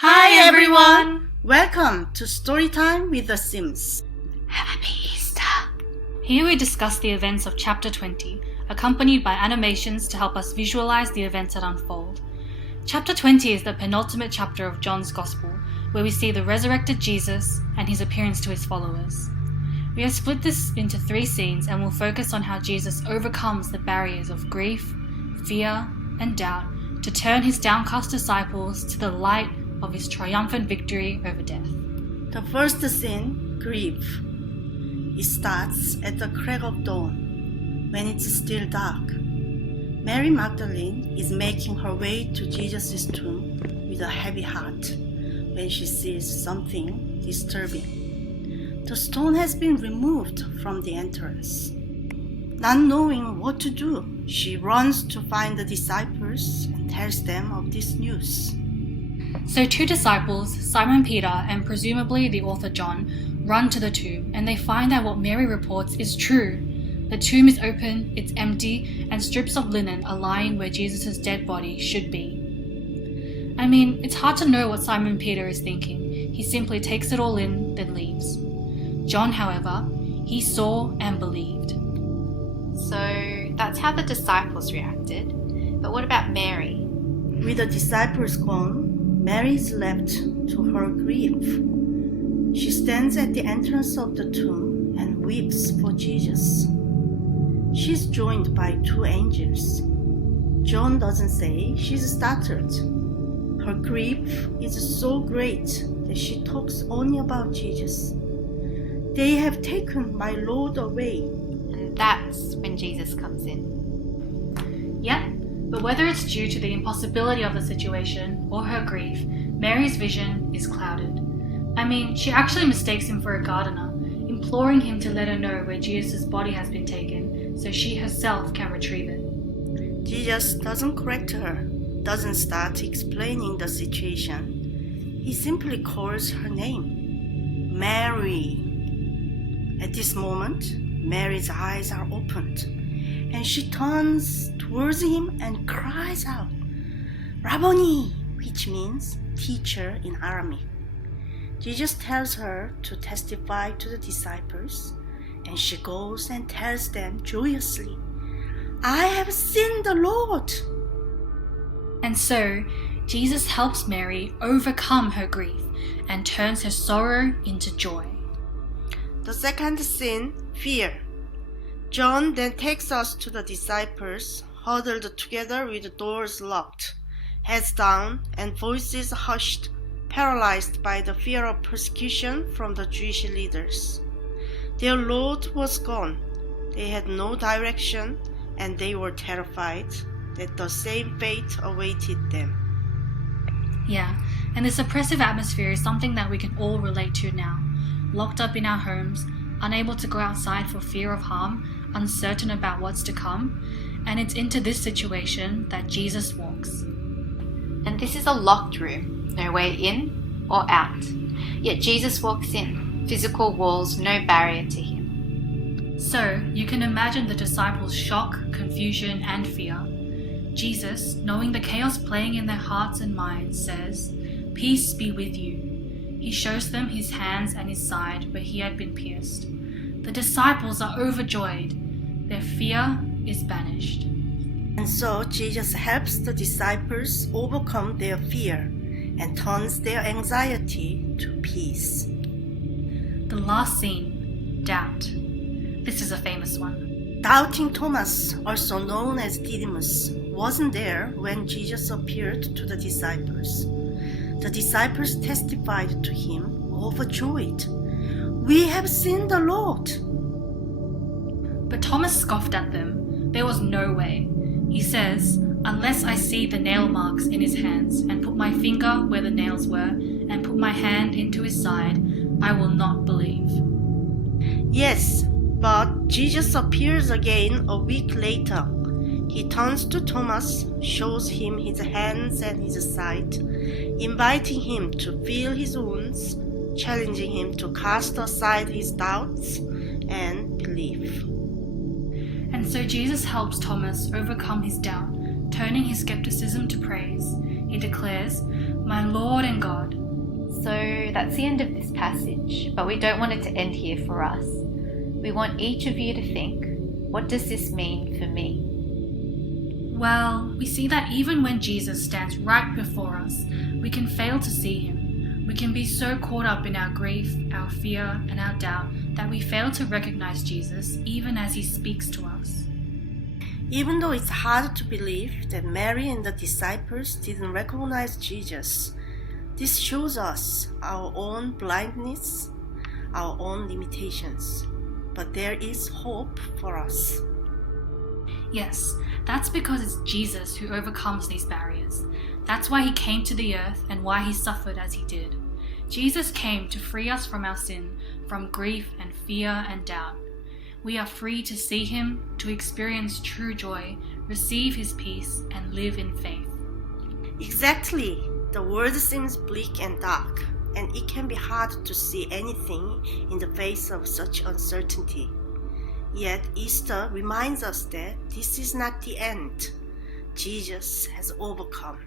Hi everyone! Welcome to Storytime with the Sims. Happy Easter! Here we discuss the events of Chapter 20, accompanied by animations to help us visualize the events that unfold. Chapter 20 is the penultimate chapter of John's Gospel, where we see the resurrected Jesus and his appearance to his followers. We have split this into 3 scenes and will focus on how Jesus overcomes the barriers of grief, fear, and doubt to turn his downcast disciples to the light of his triumphant victory over death. The first scene, grief. It starts at the crack of dawn, when it's still dark. Mary Magdalene is making her way to Jesus' tomb with a heavy heart when she sees something disturbing. The stone has been removed from the entrance. Not knowing what to do, she runs to find the disciples and tells them of this news. So 2 disciples, Simon Peter and presumably the author John, run to the tomb and they find that what Mary reports is true. The tomb is open, it's empty, and strips of linen are lying where Jesus' dead body should be. I mean, it's hard to know what Simon Peter is thinking. He simply takes it all in, then leaves. John, however, he saw and believed. So that's how the disciples reacted. But what about Mary? With the disciples gone, Mary is left to her grief. She stands at the entrance of the tomb and weeps for Jesus. She is joined by 2 angels. John doesn't say she's startled. Her grief is so great that she talks only about Jesus. They have taken my Lord away. And that's when Jesus comes in. Yep, but whether it's due to the impossibility of the situation or her grief, Mary's vision is clouded. I mean, she actually mistakes him for a gardener, imploring him to let her know where Jesus' body has been taken so she herself can retrieve it. Jesus doesn't correct her, doesn't start explaining the situation. He simply calls her name, Mary. At this moment, Mary's eyes are opened, and she turns towards him and cries out, Rabboni, which means teacher in Aramaic. Jesus tells her to testify to the disciples, and she goes and tells them joyously, I have seen the Lord. And so, Jesus helps Mary overcome her grief and turns her sorrow into joy. The second scene, fear. John then takes us to the disciples, huddled together with the doors locked, heads down and voices hushed, paralyzed by the fear of persecution from the Jewish leaders. Their Lord was gone. They had no direction, and they were terrified that the same fate awaited them. Yeah, and this oppressive atmosphere is something that we can all relate to now. Locked up in our homes, unable to go outside for fear of harm, uncertain about what's to come, and it's into this situation that Jesus walks. And this is a locked room, no way in or out. Yet Jesus walks in, physical walls no barrier to him. So, you can imagine the disciples' shock, confusion, and fear. Jesus, knowing the chaos playing in their hearts and minds, says, Peace be with you. He shows them his hands and his side where he had been pierced. The disciples are overjoyed. Their fear is banished. And so Jesus helps the disciples overcome their fear and turns their anxiety to peace. The last scene, doubt. This is a famous one. Doubting Thomas, also known as Didymus, wasn't there when Jesus appeared to the disciples. The disciples testified to him, overjoyed. We have seen the Lord. But Thomas scoffed at them. There was no way. He says, Unless I see the nail marks in his hands and put my finger where the nails were and put my hand into his side, I will not believe. Yes, but Jesus appears again a week later. He turns to Thomas, shows him his hands and his side, inviting him to feel his wounds, challenging him to cast aside his doubts and believe. And so Jesus helps Thomas overcome his doubt, turning his skepticism to praise. He declares, "My Lord and God." that's the end of this passage, but we don't want it to end here for us. We want each of you to think, what does this mean for me? Well, we see that even when Jesus stands right before us, we can fail to see him. We can be so caught up in our grief, our fear, and our doubt that we fail to recognize Jesus even as he speaks to us. Even though it's hard to believe that Mary and the disciples didn't recognize Jesus, this shows us our own blindness, our own limitations. But there is hope for us. Yes, that's because it's Jesus who overcomes these barriers. That's why he came to the earth and why he suffered as he did. Jesus came to free us from our sin, from grief and fear and doubt. We are free to see him, to experience true joy, receive his peace, and live in faith. Exactly. The world seems bleak and dark, and it can be hard to see anything in the face of such uncertainty. Yet Easter reminds us that this is not the end. Jesus has overcome.